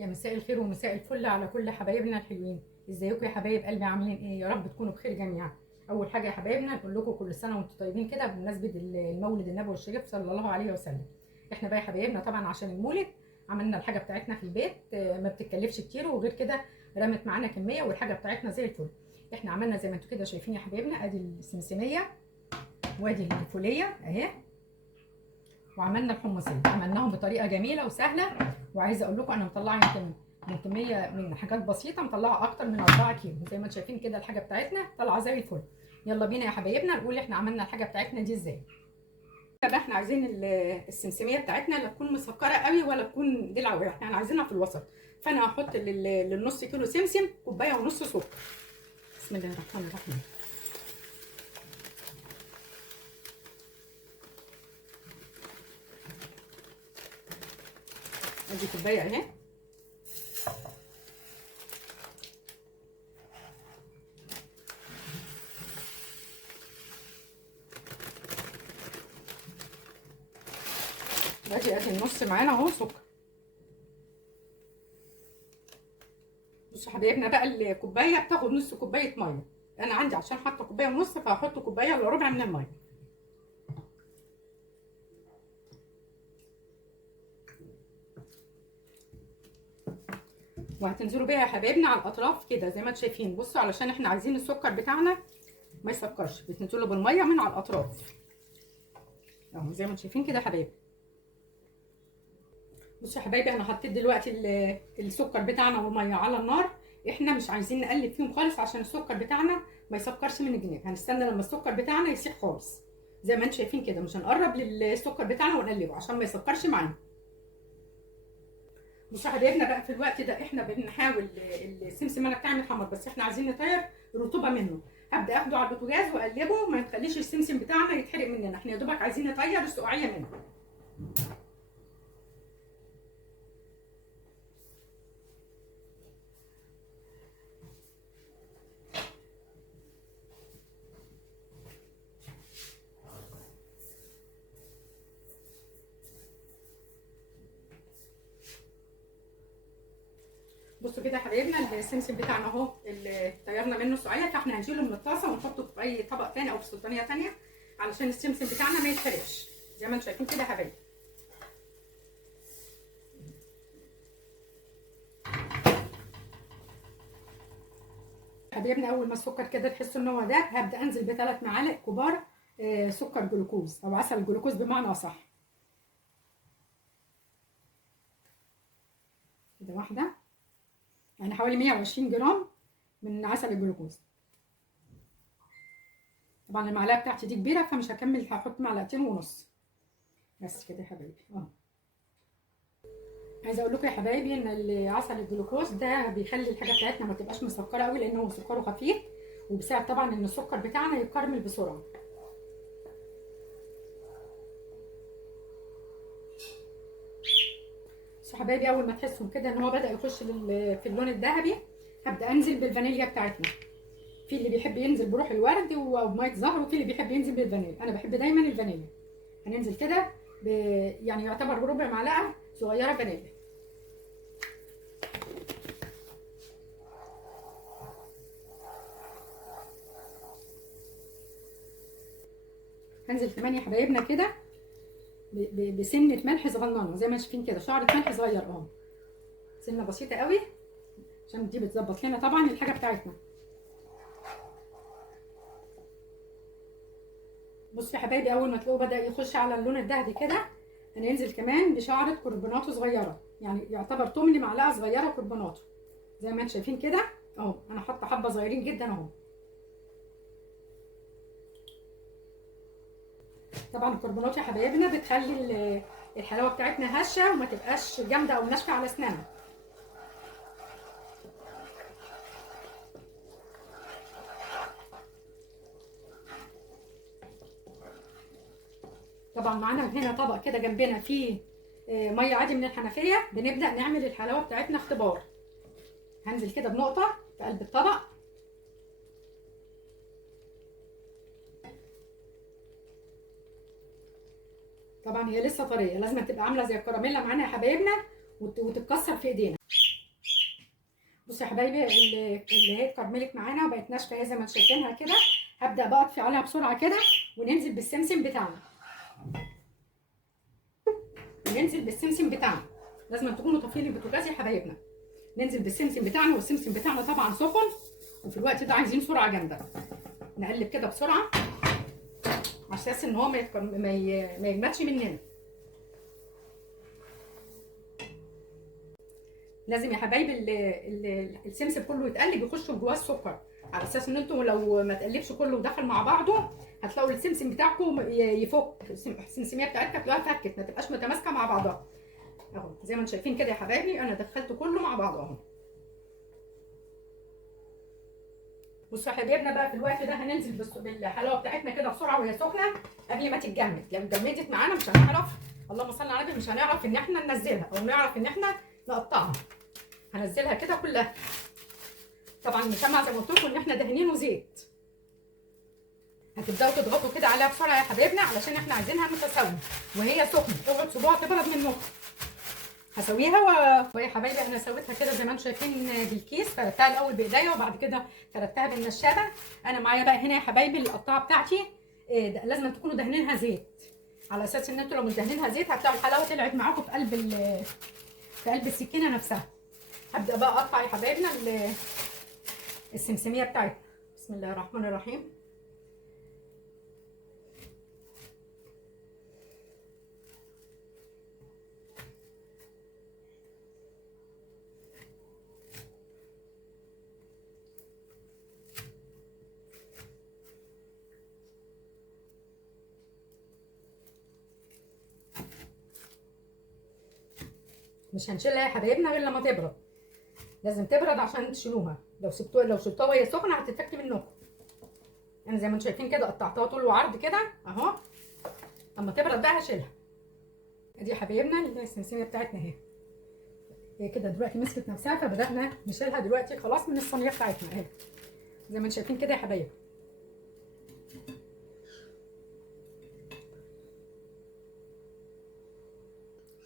يا مساء الخير ومساء الفل على كل حبايبنا الحلوين. ازيكم يا حبايب قلبي؟ عاملين ايه؟ يا رب تكونوا بخير جميعا. اول حاجه يا حبايبنا نقول لكم كل سنه وانتم طيبين كده بمناسبه المولد النبوي الشريف صلى الله عليه وسلم. احنا بقى يا حبايبنا طبعا عشان المولد عملنا الحاجه بتاعتنا في البيت، ما بتتكلفش كتير، وغير كده رمت معانا كميه والحاجه بتاعتنا زي الفل. احنا عملنا زي ما انتم كده شايفين يا حبايبنا، ادي السمسميه وادي الفوليه اهي، وعملنا الحمصيه، عملناهم بطريقه جميله وسهله. وعايزه اقول لكم انا مطلعه يمكن من كميه من حاجات بسيطه، مطلعه اكتر من 4 كيلو زي ما انتم شايفين كده. الحاجه بتاعتنا طالعه زي الفل. يلا بينا يا حبايبنا نقول احنا عملنا الحاجه بتاعتنا دي ازاي. بقى احنا عايزين السمسميه بتاعتنا لا تكون مسكره قوي ولا تكون دلع، احنا عايزينها في الوسط. فانا هحط للنص كيلو سمسم كوبايه ونص سكر. بسم الله الرحمن الرحيم. ادي كوبايه اهي. ادي النص معانا اهو سكر. بصوا حبايبنا بقى، الكوبايه بتاخد نص كوبايه ميه. انا عندي عشان حاطه كوبايه ونص فهحط كوبايه الا ربع من الميه. وهتنزلوا بيها يا حبايبنا على الاطراف كده زي ما انتم شايفين. بصوا علشان احنا عايزين السكر بتاعنا ما يسكرش، بتنزلوا بالميه من على الاطراف اهو زي ما انتم شايفين كده يا حبايبي. بصوا يا حبايبي، انا حطيت دلوقتي السكر بتاعنا والميه على النار. احنا مش عايزين نقلب فيهم خالص عشان السكر بتاعنا ما يسكرش من الجناب. هنستنى لما السكر بتاعنا يسيح خالص زي ما انتم شايفين كده. مش هنقرب للسكر بتاعنا ونقلبه عشان ما يسكرش معانا. بصوا يا حبايبنا بقى، في الوقت ده احنا بنحاول السمسم انا بتاعي محمر، بس احنا عايزين نطير الرطوبه منه. هبدا اخده على البوتاجاز واقلبه، ما نخليش السمسم بتاعنا يتحرق مننا. احنا يا دوبك عايزين نطير السقعيه منه. بصوا كده يا حبايبنا، السمسم بتاعنا اهو اللي طيرنا منه السقعيه، فاحنا هنشيله من الطاسه ونحطه في اي طبق تاني او في سلطانيه تانيه علشان السمسم بتاعنا ما يتحرقش زي ما انتم شايفين كده يا حبايبي. حبايبنا اول ما السكر كده تحسوا ان هو ده، هبدا انزل ب3 معالق كبار سكر جلوكوز او عسل جلوكوز بمعنى اصح. كده واحده، يعني حوالي 120 جرام من عسل الجلوكوز. طبعا المعلقه بتاعتي دي كبيره فمش هكمل، هحط معلقتين ونص بس كده يا حبايبي. عايزه اقول لكم يا حبايبي ان عسل الجلوكوز ده بيخلي الحاجه بتاعتنا ما تبقاش مسكره قوي، لان هو سكره خفيف، وبيساعد طبعا ان السكر بتاعنا يتكرمل بسرعه. بس يا حبايبي، اول ما تحسوا كده ان هو بدا يخش في اللون الذهبي، هبدا انزل بالفانيليا بتاعتنا. في اللي بيحب ينزل بروح الورد وبميه زهر، وفي اللي بيحب ينزل بالفانيليا. انا بحب دايما الفانيليا. هننزل كده يعني يعتبر بربع معلقه صغيره فانيليا. هنزل كمان يا حبايبنا كده بسنه ملح صغننه زي ما شايفين كده، شعره ملح صغير اهو، سنه بسيطه قوي عشان دي بتظبط لنا طبعا الحاجه بتاعتنا. بصوا يا حبايبي، اول ما تلاقوه بدا يخش على اللون الذهبي كده، هننزل كمان بشعره كربوناتو صغيره، يعني يعتبر تمن معلقه صغيره كربوناتو زي ما انتم شايفين كده اهو. انا حاطه حبه صغيرين جدا اهو. طبعا الكربونات يا حبايبنا بتخلي الحلاوه بتاعتنا هشه وما تبقاش جامده او ناشفه على اسناننا. طبعا معانا من هنا طبق كده جنبنا فيه ميه عادي من الحنفيه، بنبدا نعمل الحلاوه بتاعتنا اختبار. هنزل كده بنقطه في قلب الطبق. طبعا هي لسه طريه، لازم تبقى عامله زي الكراميلا معانا يا حبايبنا وتتكسر في ايدينا. بصوا يا حبايبي اللي هي اتكرملت معانا وبقت ناشفه اهي زي ما انتم شايفينها كده. هبدا بقى اطفي عليها بسرعه كده وننزل بالسمسم بتاعنا. لازم تكونوا طافيين البوتاجاز يا حبايبنا. ننزل بالسمسم بتاعنا، والسمسم بتاعنا طبعا سخن، وفي الوقت ده عايزين سرعه جامده. نقلب كده بسرعه على اساس ان هو ما يجمدش مننا. لازم يا حبايبي السمسم كله يتقلب يخش جواه السكر، على اساس ان انتوا لو ما تقلبش كله ودخل مع بعضه هتلاقوا السمسم بتاعكم يفك. السمسميه بتاعتك تلاقيها فكت، ما تبقاش متماسكه مع بعضها. اهو زي ما انتم شايفين كده يا حبايبي انا دخلت كله مع بعضه اهو. بصوا يا حبايبنا بقى في الوقت ده هننزل بالحلاوه بتاعتنا كده بسرعه وهي سخنه قبل ما تتجمد. لو اتجمدت معانا مش هنعرف، اللهم صل على النبي، مش هنعرف ان احنا ننزلها او نعرف ان احنا نقطعها. هنزلها كده كلها. طبعا المشمع زي ما قلت لكم ان احنا دهنينه زيت. هتبداوا تضغطوا كده عليها بسرعه يا حبايبنا علشان احنا عايزينها متساويه وهي سخنه. اوعوا تسيبوها تبرد منكم. هسويها ويا حبايبي انا سويتها كده زي ما انتم شايفين بالكيس. فردتها الاول بايديا وبعد كده فردتها بالنشابه. انا معايا بقى هنا يا حبايبي القطاعه بتاعتي. لازم تكونوا دهنينها زيت، على اساس ان انتوا لو مش دهنينها زيت هتلاقوا الحلاوه طلعت معاكم في قلب السكينه نفسها. هبدا بقى اقطع يا حبايبنا السمسميه بتاعتنا. بسم الله الرحمن الرحيم. مش هنشيلها يا حبايبنا غير لما تبرد. لازم تبرد عشان تشيلوها. لو شلتوها وهي سخنه هتتفك منكم. انا زي ما انتم شايفين كده قطعتها طول وعرض كده اهو. اما تبرد بقى هشيلها. ادي يا حبايبنا السمسميه بتاعتنا اهي. هي كده دلوقتي مسكت نفسها فبدانا نشيلها دلوقتي خلاص من الصينيه بتاعتنا اهي. زي ما انتم شايفين كده يا حبايبي.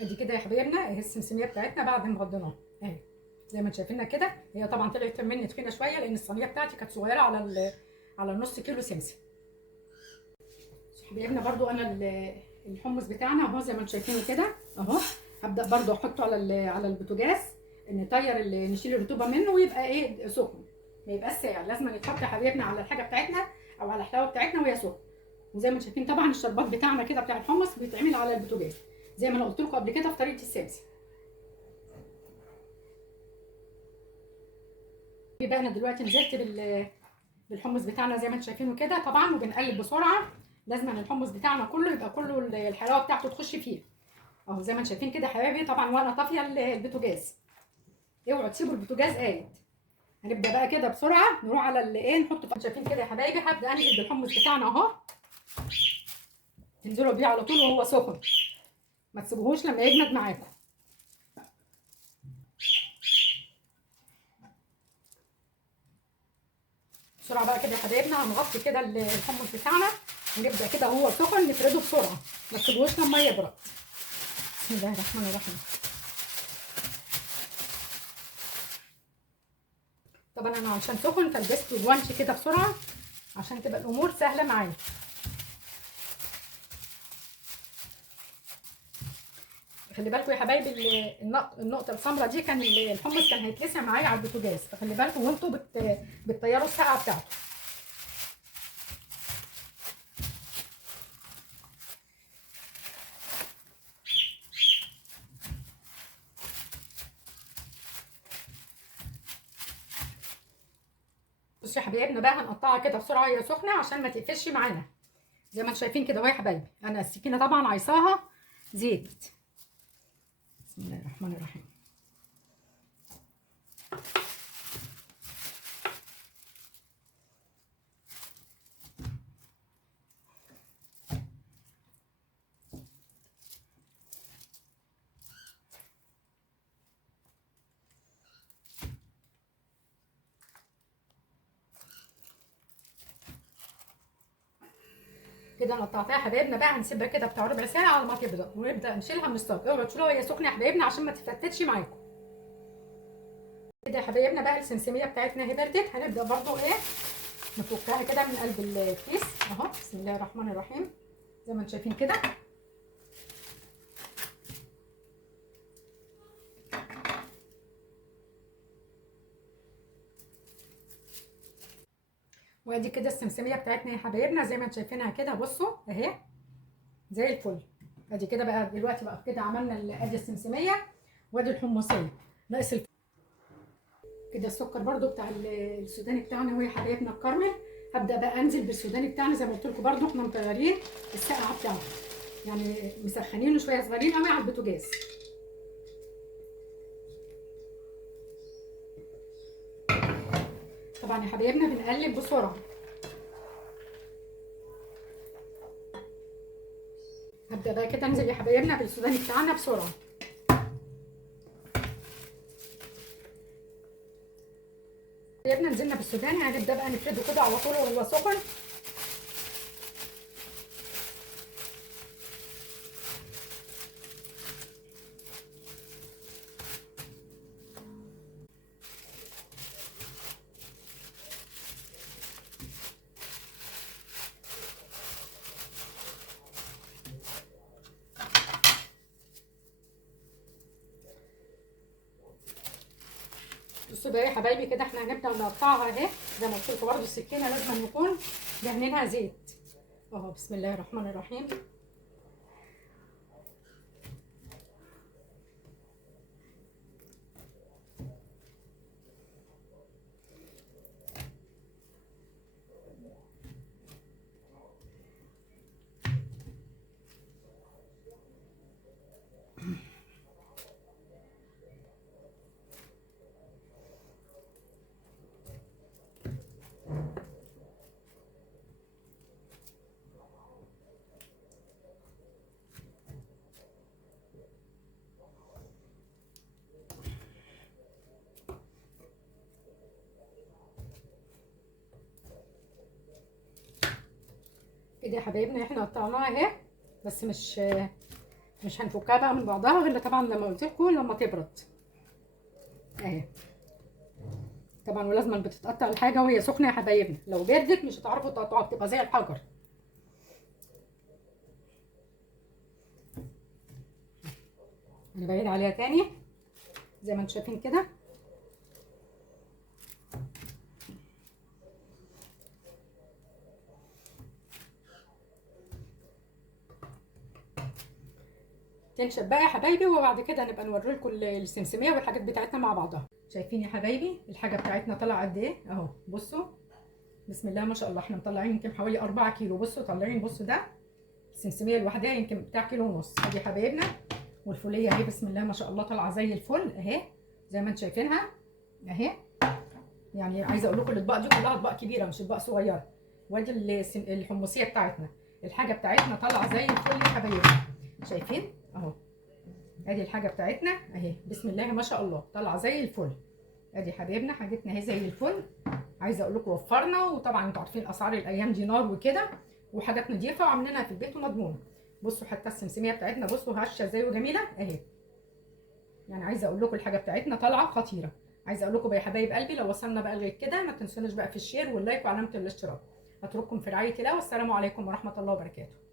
ادي كده يا حبايبنا اهي السمسميه بتاعتنا بعد ما غضيناها اهي. زي ما انتم شايفينها كده. هي طبعا طلعت مني تخينه شويه لان الصينيه بتاعتي كانت صغيره على النص كيلو سمسم. حبايبنا برضو انا الحمص بتاعنا اهو زي ما انتم شايفينه كده اهو. هبدا برضو احطه على البوتاجاز نطير نشيل الرطوبه منه ويبقى ايه سخن، ما يبقاش ساقع. لازم يتحط يا حبايبنا على الحاجه بتاعتنا او على الحلاوه بتاعتنا وهي سخنه. وزي ما انتم شايفين طبعا الشربات بتاعنا كده بتاع الحمص بيتعمل على البوتاجاز زي ما انا قلت لكم قبل كده في طريقه السمسم. يبقى انا دلوقتي نزلت بالحمص بتاعنا زي ما انتم شايفينه كده طبعا وبنقلب بسرعه. لازم الحمص بتاعنا كله يبقى كله الحلاوه بتاعته تخش فيه اهو زي ما انتم شايفين كده يا حبايبي. طبعا وانا طافيه البوتاجاز. اوعوا تسيبوا البوتاجاز قايد. هنبدا بقى كده بسرعه نروح على ايه نحط. شايفين كده يا حبايبي هبدا انزل بالحمص بتاعنا اهو. تنزلوا بيه على طول وهو سخن، ما تسيبوهوش لما يجمد معاكم. بسرعه بقى كده يا حبايبنا هنغطي كده الحمص بتاعنا ونبدا كده وهو سخن نفرده بسرعه، ما تسيبوهوش لما يبرد. بسم الله الرحمن الرحيم. طبعا انا عشان سخن فلبست جوانش كده بسرعه عشان تبقى الامور سهله معايا. خلي بالكم يا حبايبي النقطه الحمراء دي كان الحمص كان هيتلسع معايا على البوتاجاز، فخلي بالكم وانتوا بتطيروا السقعه بتاعته. بصوا يا حبايبنا بقى هنقطعها كده بسرعه وهي سخنه عشان ما تقفش معانا. زي ما انتم شايفين كده اهو يا حبايبي. انا السكينه طبعا عايصاها زيت. بسم الله الرحمن الرحيم. كده قطعتها يا حبايبنا بقى هنسيبها كده بتاع ربع ساعه على ما تبرد ونبدا نشيلها من الصاج. اوعوا تشيلوها وهي سخنه يا حبايبنا عشان ما تفتتش معاكم. كده كده يا حبايبنا بقى السمسميه بتاعتنا اهي بردت. هنبدا برضو ايه نفكها كده من قلب الكيس اهو. بسم الله الرحمن الرحيم زي ما انتم شايفين كده. وادي كده السمسميه بتاعتنا يا حبايبنا زي ما انتم شايفينها كده. بصوا اهي زي الفل. ادي كده بقى دلوقتي بقى كده عملنا ادي السمسميه وادي الحمصيه. ناقص كده السكر برده بتاع السوداني بتاعنا اهو يا حبايبنا الكراميل. هبدا بقى انزل بالسوداني بتاعنا زي ما قلت لكم برده احنا مطيرين السقعه بتاعته، يعني مسخنينه شويه صغيرين قوي على البوتاجاز. طبعا يا حبايبنا بنقلب بسرعه. هبدا بقى كده انزل يا حبايبنا بالسوداني بتاعنا بسرعه. حبايبنا نزلنا بالسوداني هنبدا بقى نفرده كده على طول وهو سخن. بصوا بقى يا حبايبي كده احنا هنبدا نقطعها اهي. زي ما قلت لكم برده السكينه لازم نكون دهنينها زيت اهو. بسم الله الرحمن الرحيم. كده يا حبايبنا احنا قطعناها اهي، بس مش هنفكها بقى من بعضها غير طبعا لما قلت لكم لما تبرد اهي. طبعا ولازم بتتقطع الحاجه وهي سخنه يا حبايبنا، لو بردت مش هتعرفوا تقطعوها بتبقى زي الحجر. انا بعيد عليها تاني زي ما انتم شايفين كده. تنشف بقى يا حبايبي، وبعد كده نبقى نوري لكم السمسميه والحاجات بتاعتنا مع بعضها. شايفين يا حبايبي الحاجه بتاعتنا طالعه قد ايه اهو. بصوا بسم الله ما شاء الله، احنا مطلعين يمكن حوالي 4 كيلو. بصوا طالعين، بصوا ده السمسميه لوحدها يمكن بتاع كيلو ونص. ادي حبايبنا والفوليه اهي بسم الله ما شاء الله طالعه زي الفل اهي زي ما انتم شايفينها اهي. يعني عايزه اقول لكم الاطباق دي كلها اطباق كبيره مش اطباق صغيره. وادي الحمصيه بتاعتنا، الحاجه بتاعتنا طالعه زي الفل يا حبايبنا. شايفين اهو. ادي الحاجه بتاعتنا اهي بسم الله ما شاء الله طالعه زي الفل. ادي حبايبنا حاجتنا اهي زي الفل. عايزه اقول لكم وفرنا، وطبعا انتوا عارفين اسعار الايام دي نار وكده، وحاجات نضيفه وعاملينها في البيت ومضمونه. بصوا حتى السمسميه بتاعتنا بصوا هشه ازاي وجميله اهي. يعني عايزه اقول لكم الحاجه بتاعتنا طالعه خطيره. عايزه اقول لكم بقى يا حبايب قلبي لو وصلنا بقى لغايه كده ما تنسوناش بقى في الشير واللايك وعلامه الاشتراك. اترككم في رعايه الله، والسلام عليكم ورحمه الله وبركاته.